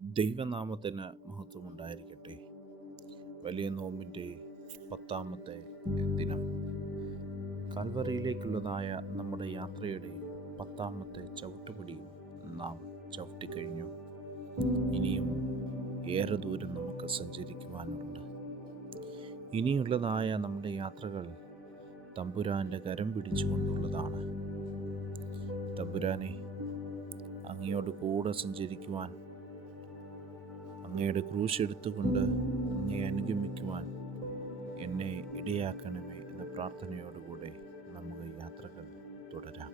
ദൈവനാമത്തിന് മഹത്വമുണ്ടായിരിക്കട്ടെ. വലിയ നോമ്പിൻ്റെ 10-ാമത്തെ ദിനം, കാൽവറിയിലേക്കുള്ളതായ നമ്മുടെ യാത്രയുടെ 10-ാമത്തെ ചവിട്ടുപടിയും നാം ചവിട്ടിക്കഴിഞ്ഞു. ഇനിയും ഏറെ ദൂരം നമുക്ക് സഞ്ചരിക്കുവാനുണ്ട്. ഇനിയുള്ളതായ നമ്മുടെ യാത്രകൾ തമ്പുരാൻ്റെ കരം പിടിച്ചുകൊണ്ടുള്ളതാണ്. തമ്പുരാനെ, അങ്ങയോട് കൂടെ സഞ്ചരിക്കുവാൻ, അങ്ങയുടെ ക്രൂശ് എടുത്തുകൊണ്ട് അങ്ങയെ അനുഗമിക്കുവാൻ എന്നെ ഇടയാക്കണമേ എന്ന പ്രാർത്ഥനയോടുകൂടെ നമുക്ക് യാത്രകൾ തുടരാം.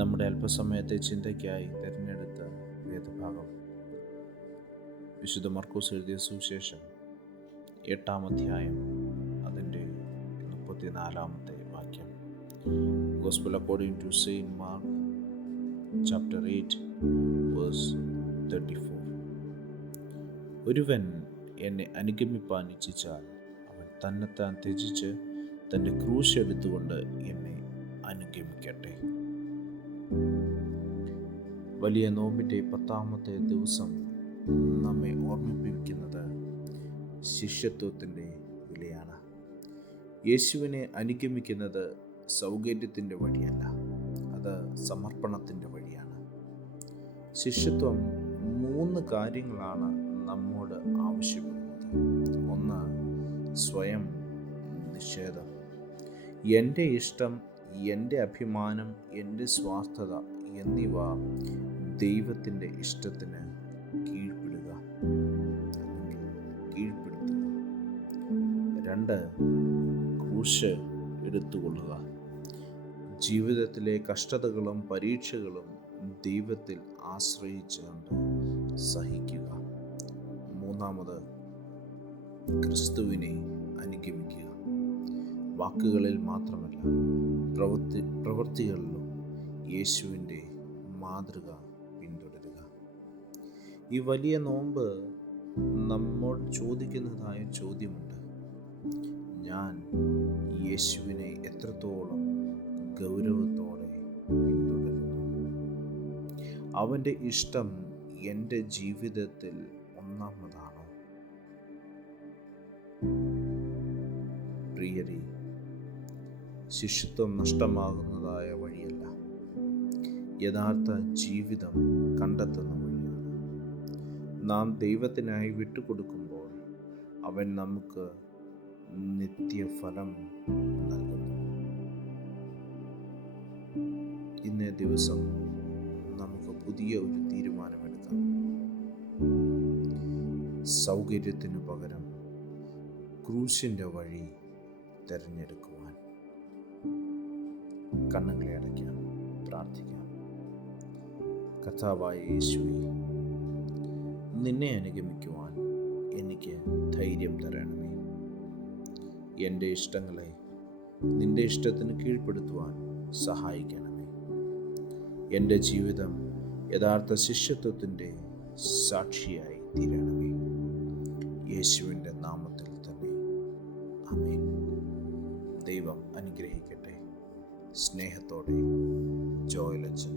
നമ്മുടെ അല്പസമയത്തെ ചിന്തയ്ക്കായി തിരഞ്ഞെടുത്ത വേദഭാഗം വിശുദ്ധ മർക്കോസ് എഴുതിയ സുവിശേഷം 8-ാം അധ്യായം, അതിൻ്റെ 34-ാമത്തെ വാക്യം. Gospel according to Saint Mark, chapter 8, verse 34. ഒരുവൻ എന്നെ അനുഗമിപ്പാൻ ഇച്ഛിച്ചാൽ അവൻ തന്നെത്താൻ ത്യജിച്ച് തൻ്റെ ക്രൂശ് എടുത്തുകൊണ്ട് എന്നെ അനുഗമിക്കട്ടെ. വലിയ നോമ്പിൻ്റെ 10-ാമത്തെ ദിവസം നമ്മെ ഓർമ്മിപ്പിക്കുന്നത് ശിഷ്യത്വത്തിൻ്റെ വിലയാണ്. യേശുവിനെ അനുഗമിക്കുന്നത് സൗകര്യത്തിൻ്റെ വഴിയല്ല, അത് സമർപ്പണത്തിൻ്റെ വഴിയാണ്. ശിഷ്യത്വം 3 കാര്യങ്ങളാണ് നമ്മോട് ആവശ്യപ്പെടുന്നത്. 1, സ്വയം നിഷേധം. എൻ്റെ ഇഷ്ടം, എൻ്റെ അഭിമാനം, എൻ്റെ സ്വാർത്ഥത എന്നിവ ദൈവത്തിൻ്റെ ഇഷ്ടത്തിന് കീഴ്പ്പെടുക അല്ലെങ്കിൽ കീഴ്പ്പെടുത്തുക. 2, ക്രൂശ് എടുത്തുകൊള്ളുക. ജീവിതത്തിലെ കഷ്ടതകളും പരീക്ഷകളും ദൈവത്തിൽ ആശ്രയിച്ചുകൊണ്ട് സഹിക്കുക. 3, ക്രിസ്തുവിനെ അനുഗമിക്കുക. വാക്കുകളിൽ മാത്രമല്ല, പ്രവൃത്തികളിലും യേശുവിൻ്റെ മാതൃക പിന്തുടരുക. ഈ വലിയ നോമ്പ് നമ്മോട് ചോദിക്കുന്നതായ ചോദ്യമുണ്ട്: ഞാൻ യേശുവിനെ എത്രത്തോളം ഗൗരവത്തോടെ പിന്തുടരുന്നു? അവൻ്റെ ഇഷ്ടം എൻ്റെ ജീവിതത്തിൽ ഒന്നാമതാണോ? പ്രിയരെ, ശിഷ്യത്വം നഷ്ടമാകുന്നതായ വഴിയല്ല, യഥാർത്ഥ ജീവിതം കണ്ടെത്തുന്ന വഴിയാണ്. നാം ദൈവത്തിനായി വിട്ടുകൊടുക്കുമ്പോൾ അവൻ നമുക്ക് നിത്യഫലം നൽകുന്നു. ഇന്നേ ദിവസം നമുക്ക് പുതിയ ഒരു തീരുമാനമെടുക്കാം. സൗകര്യത്തിനു പകരം ക്രൂശിൻ്റെ വഴി തിരഞ്ഞെടുക്കുവാൻ. കണ്ണുകളെ അടയ്ക്കാം, പ്രാർത്ഥിക്കാം. കർത്താവായ യേശുവേ, നിന്നെ അനുഗമിക്കുവാൻ എനിക്ക് ധൈര്യം തരണമേ. എൻ്റെ ഇഷ്ടങ്ങളെ നിൻ്റെ ഇഷ്ടത്തിന് കീഴ്പ്പെടുത്തുവാൻ സഹായിക്കണമേ. എൻ്റെ ജീവിതം യഥാർത്ഥ ശിഷ്യത്വത്തിൻ്റെ സാക്ഷിയായി തീരണമേ. യേശുവിൻ്റെ നാമത്തിൽ തന്നെ, ആമേൻ. ദൈവം അനുഗ്രഹിക്കട്ടെ. സ്നേഹത്തോടെ, ജോയൽ അച്ഛൻ.